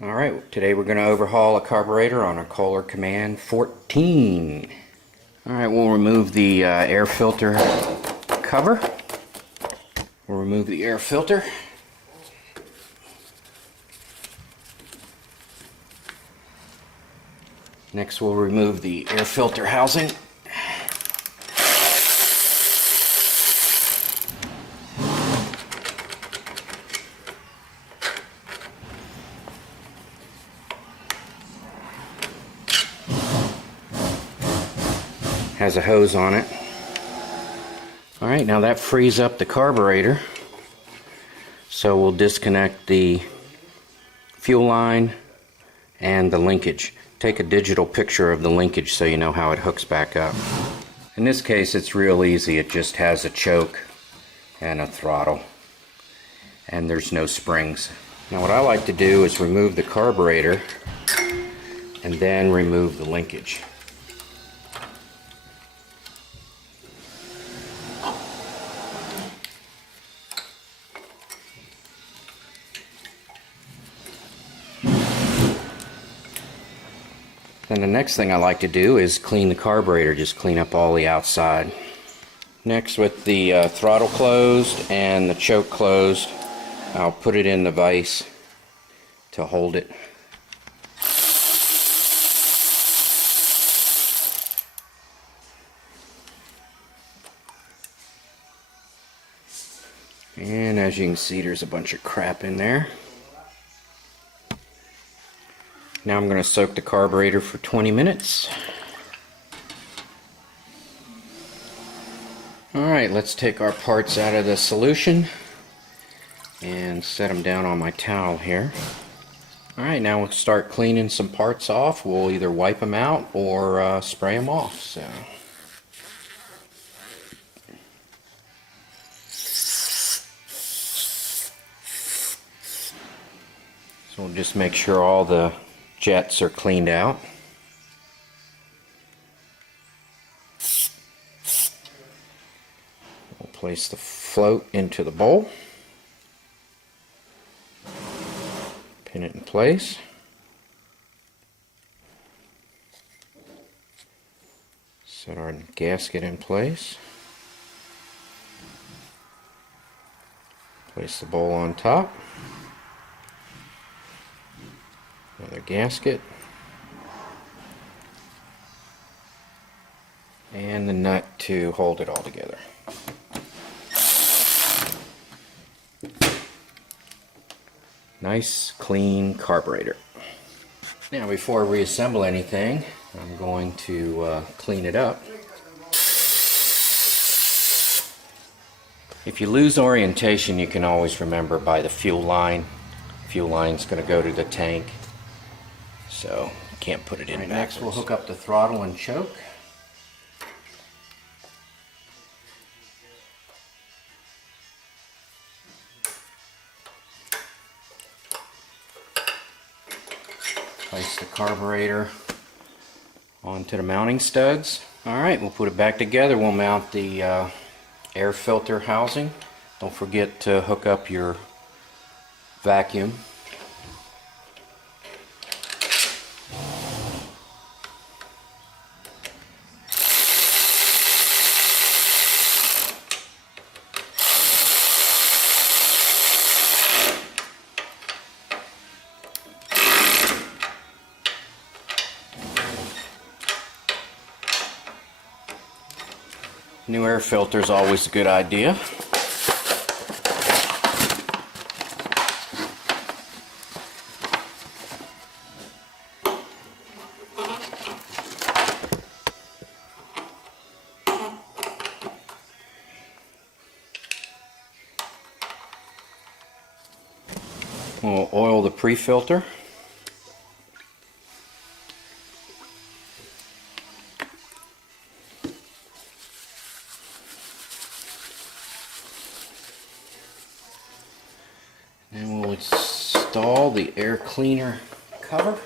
Alright, today we're going to overhaul a carburetor on a Kohler Command 14. Alright, we'll remove the air filter cover. We'll remove the air filter. Next we'll remove the air filter housing. Has a hose on it. Alright, now that frees up the carburetor. So we'll disconnect the fuel line and the linkage. Take a digital picture of the linkage so you know how it hooks back up. In this case it's real easy. It just has a choke and a throttle. And there's no springs. Now what I like to do is remove the carburetor and then remove the linkage. Then the next thing I like to do is clean the carburetor, just clean up all the outside. Next, with the throttle closed and the choke closed, I'll put it in the vise to hold it. And as you can see, there's a bunch of crap in there. Now I'm going to soak the carburetor for 20 minutes. Alright, let's take our parts out of the solution and set them down on my towel here. Alright, now we'll start cleaning some parts off. We'll either wipe them out or spray them off. So we'll just make sure all the jets are cleaned out. We'll place the float into the bowl. Pin it in place. Set our gasket in place. Place the bowl on top. Another gasket, and the nut to hold it all together. Nice clean carburetor. Now before I reassemble anything, I'm going to clean it up. If you lose orientation, you can always remember by the fuel line. Fuel line's going to go to the tank. So, can't put it in backwards. Next we'll hook up the throttle and choke. Place the carburetor onto the mounting studs. Alright, we'll put it back together. We'll mount the air filter housing. Don't forget to hook up your vacuum. New air filter is always a good idea. We'll oil the pre-filter. And we'll install the air cleaner cover.